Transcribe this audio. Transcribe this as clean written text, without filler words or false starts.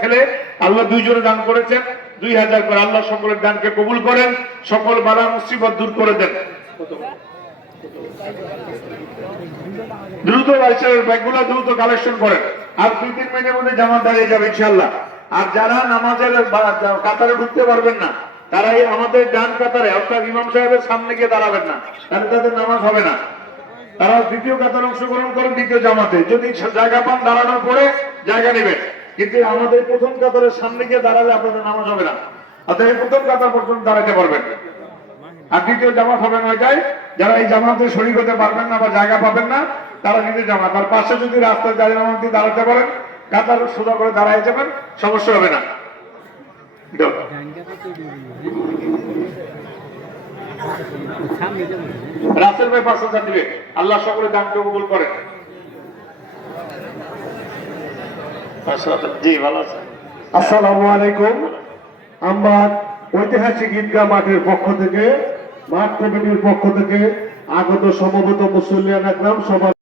ছেলে আল্লাহ দুইজনে দান করেছেন 2000 করে। আল্লাহ সকলের দানকে কবুল করেন, সকল বালা মুসিবত দূর করে দেন। দ্রুত বাইশের ব্যাগগুলো দ্রুত কালেকশন করেন, আর 2-3 মিনিটের মধ্যে জামাত দাঁড়িয়ে যাবে ইনশাআল্লাহ। আর যারা নামাজের কাতারে ঢুকতে পারবেন না, তারাই আমাদের ডান কাতারে অর্থাৎ ইমাম সাহেবের সামনে গিয়ে দাঁড়াবেন না, তাহলে তাদের নামাজ হবে না। তারা দ্বিতীয় কাতারে অংশগ্রহণ করেন, দ্বিতীয় জামাতে যদি জায়গা পান দাঁড়ানোর পরে জায়গা নেবেন, কিন্তু আমাদের প্রথম কাতারের সামনে গিয়ে দাঁড়ালে আপনাদের নামাজ হবে না। অর্থাৎ প্রথম কাতার পর্যন্ত দাঁড়াতে পারবেন, আর দ্বিতীয় জামাত হবে নয়টায়। যারা এই জামাতে শরীক হতে পারবেন না বা জায়গা পাবেন না, তারা নিজে জামাত, আর পাশে যদি রাস্তায় দাঁড়িয়ে নামাজ দিয়ে দাঁড়াতে পারেন, কাতার সোজা করে দাঁড়ায় যাবেন, সমস্যা হবে না। রাসেল ভাই 5,000 দিবে, আল্লাহ সকলে দানকে কবুল করেন। জি ভালো আছেন। আসসালামু আলাইকুম। আমরা ঐতিহাসিক ঈদগাহ মাঠের পক্ষ থেকে, মাঠ কমিটির পক্ষ থেকে আগত সমবেত মুসল্লিয়ান একরাম সবার